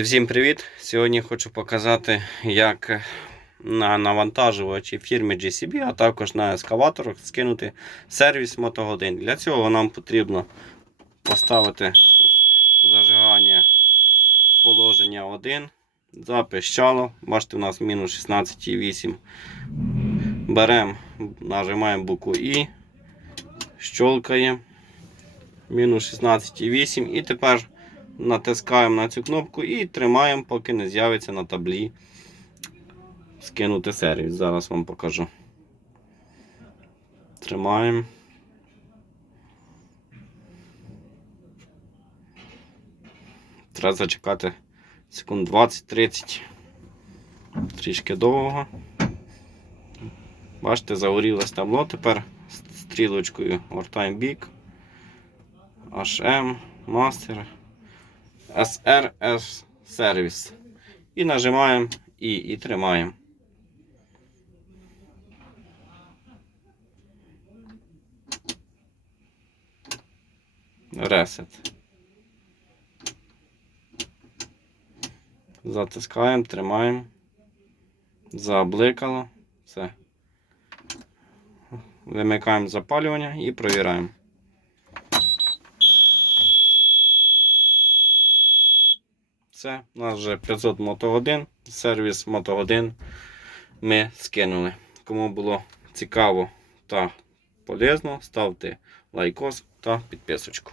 Всім привіт! Сьогодні хочу показати, як на навантажувачі фірми GCB, а також на ескаваторах скинути сервіс мотогодин. Для цього нам потрібно поставити зажигання положення 1, запищало. Бачите, у нас мінус 16,8. Беремо, нажимаємо букву І, щолкаємо. Мінус 16,8 і тепер натискаємо на цю кнопку і тримаємо, поки не з'явиться на таблі скинути сервіс. Зараз вам покажу. Тримаємо. Треба зачекати секунд 20-30. Трішки довго. Бачите, загорілось табло тепер стрілочкою вертаємо бік. HM, Master. SRS сервіс. І нажимаємо І і тримаємо. Ресет. Затискаємо, тримаємо. Забликало. Все. Вимикаємо запалювання і провіраємо. Все, у нас вже 500 мотогодин, сервіс мотогодин ми скинули. Кому було цікаво та полезно, ставте лайкос та підписочку.